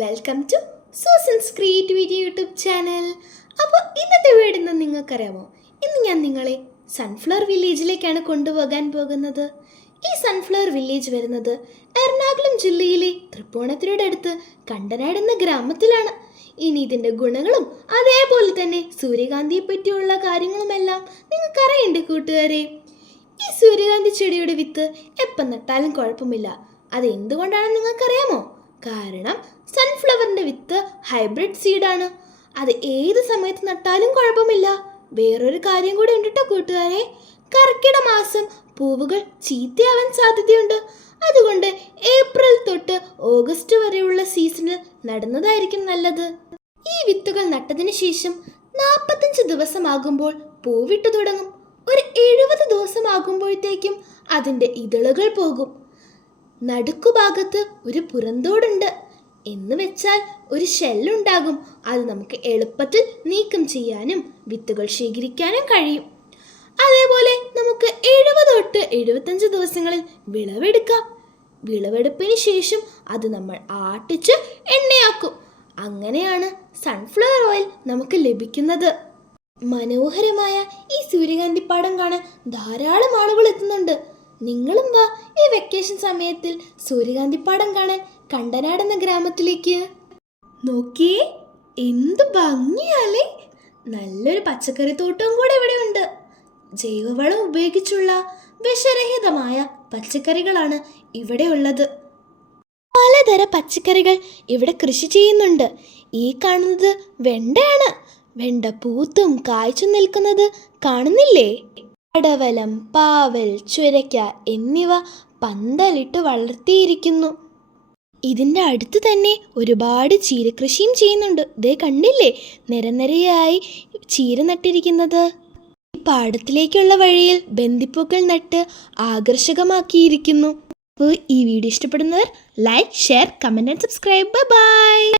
Welcome to Susan's creativity YouTube channel അപ്പോൾ ഇന്നത്തെ video നിന്ന് നിങ്ങൾക്കറിയാമോ? ഇന്ന് ഞാൻ നിങ്ങളെ സൺഫ്ലവർ വില്ലേജിലേക്കാണ് കൊണ്ടുപോകാൻ പോകുന്നത്. ഈ സൺഫ്ലവർ വില്ലേജ് വരുന്നത് എറണാകുളം ജില്ലയിലെ തൃപ്പൂണിത്തുറയുടെ അടുത്ത് കണ്ടനാട് എന്ന ഗ്രാമത്തിലാണ്. ഇനി ഇതിന്റെ ഗുണങ്ങളും അതേപോലെ തന്നെ സൂര്യകാന്തിയെ പറ്റിയുള്ള കാര്യങ്ങളുമെല്ലാം നിങ്ങൾക്കറിയണ്ടേ കൂട്ടുകാരെ. ഈ സൂര്യകാന്തി ചെടിയുടെ വിത്ത് എപ്പം നട്ടാലും കുഴപ്പമില്ല. അത് എന്തുകൊണ്ടാണെന്ന് നിങ്ങൾക്കറിയാമോ? കാരണം സൺഫ്ലവറിന്റെ വിത്ത് ഹൈബ്രിഡ് സീഡാണ് അത് ഏത് സമയത്ത് നട്ടാലും കുഴപ്പമില്ല. വേറൊരു കാര്യം കൂടി ഉണ്ട് കേട്ടോ കൂട്ടുകാരെ. കർക്കിട മാസം പൂവുകൾ ചീത്തയാവാൻ സാധ്യതയുണ്ട്. അതുകൊണ്ട് ഏപ്രിൽ തൊട്ട് ഓഗസ്റ്റ് വരെയുള്ള സീസണിൽ നടുന്നതായിരിക്കും നല്ലത്. ഈ വിത്തുകൾ നട്ടതിന് ശേഷം നാൽപ്പത്തഞ്ച് ദിവസമാകുമ്പോൾ പൂവിട്ടു തുടങ്ങും. ഒരു എഴുപത് ദിവസമാകുമ്പോഴത്തേക്കും അതിന്റെ ഇതളുകൾ പോകും. നടുക്കുഭാഗത്ത് ഒരു പുറന്തോടുണ്ട്. എന്ന് വെച്ചാൽ ഒരു ഷെല്ലുണ്ടാകും. അത് നമുക്ക് എളുപ്പത്തിൽ നീക്കം ചെയ്യാനും വിത്തുകൾ ശേഖരിക്കാനും കഴിയും. അതേപോലെ നമുക്ക് എഴുപത് തൊട്ട് എഴുപത്തഞ്ച് ദിവസങ്ങളിൽ വിളവെടുക്കാം. വിളവെടുപ്പിന് ശേഷം അത് നമ്മൾ ആട്ടിച്ച് എണ്ണയാക്കും. അങ്ങനെയാണ് സൺഫ്ലവർ ഓയിൽ നമുക്ക് ലഭിക്കുന്നത്. മനോഹരമായ ഈ സൂര്യകാന്തി പാടം കാണാൻ ധാരാളം ആളുകൾ എത്തുന്നുണ്ട്. നിങ്ങളും വെക്കേഷൻ സമയത്തിൽ സൂര്യകാന്തി പാടം കാണാൻ കണ്ടനാട് എന്ന ഗ്രാമത്തിലേക്ക്. നോക്കിയേ എന്ത് ഭംഗിയാലേ. നല്ലൊരു പച്ചക്കറി തോട്ടവും കൂടെ ഇവിടെ ഉണ്ട്. ജൈവവളം ഉപയോഗിച്ചുള്ള വിഷരഹിതമായ പച്ചക്കറികളാണ് ഇവിടെ ഉള്ളത്. പലതര പച്ചക്കറികൾ ഇവിടെ കൃഷി ചെയ്യുന്നുണ്ട്. ഈ കാണുന്നത് വെണ്ടയാണ്. വെണ്ട പൂത്തും കായ്ച്ചു നിൽക്കുന്നത് കാണുന്നില്ലേ? പടവലം പാവൽ ചുരയ്ക്ക എന്നിവ പന്തലിട്ട് വളർത്തിയിരിക്കുന്നു. ഇതിന്റെ അടുത്ത് തന്നെ ഒരുപാട് ചീരകൃഷിയും ചെയ്യുന്നുണ്ട്. ദേ കണ്ടില്ലേ? നിരനിരയായി ചീര നട്ടിരിക്കുന്നത്. ഈ പാടത്തിലേക്കുള്ള വഴിയിൽ ബന്ദിപ്പൂക്കൾ നട്ട് ആകർഷകമാക്കിയിരിക്കുന്നു. അപ്പോൾ ഈ വീഡിയോ ഇഷ്ടപ്പെടുന്നവർ like share comment and subscribe bye